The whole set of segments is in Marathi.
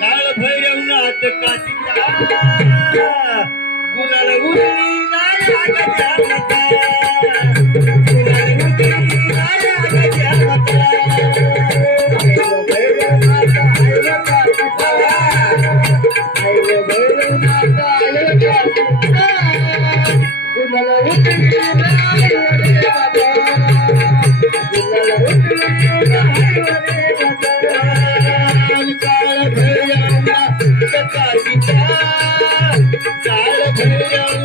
काळ भैरवनाथ काटिया गुलाल उरी लाल आगत्या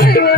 Highway.